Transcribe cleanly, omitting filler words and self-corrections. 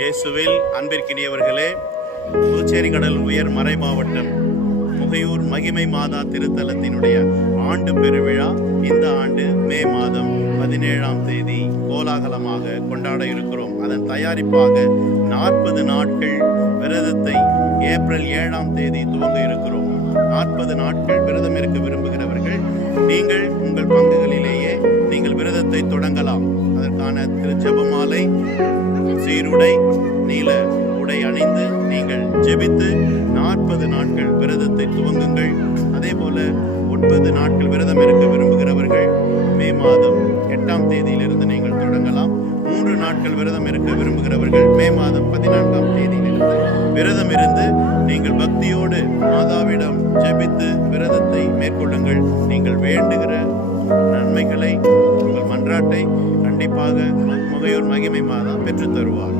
இயேசுவில் அன்பிற்கினியவர்களே, புதுச்சேரி கடல் உயர் மறை மாவட்டம் முகையூர் மகிமை மாதா திருத்தலத்தினுடைய ஆண்டு பெருவிழா இந்த ஆண்டு மே மாதம் 17ஆம் தேதி கோலாகலமாக கொண்டாட இருக்கிறோம். அதன் தயாரிப்பாக 40 நாட்கள் விரதத்தை ஏப்ரல் 7ஆம் தேதி துவங்க இருக்கிறோம். 40 நாட்கள் விரதம் இருக்க விரும்புகிறவர்கள் நீங்கள் உங்கள் பங்குகளிலேயே நீங்கள் விரதத்தை தொடங்கலாம். அதற்கான திருச்செபமாலை, சீருடை, நீல உடை அணிந்து நீங்கள் ஜெபித்து 40 நாட்கள் விரதத்தை துவங்குங்கள். அதே போல 9 நாட்கள் விரதம் இருக்க விரும்புகிறவர்கள் மே மாதம் 8ஆம் தேதியிலிருந்து நீங்கள் தொடங்கலாம். 3 நாட்கள் விரதம் இருக்க விரும்புகிறவர்கள் மே மாதம் 14ஆம் தேதியிலிருந்து விரதம் இருந்து நீங்கள் பக்தியோடு மாதாவிடம் ஜெபித்து விரதத்தை மேற்கொள்ளுங்கள். நீங்கள் வேண்டுகிற நன்மைகளை, உங்கள் மன்றாட்டை கண்டிப்பாக முகையூர் மகிமை மாதா பெற்றுத் தருவார்.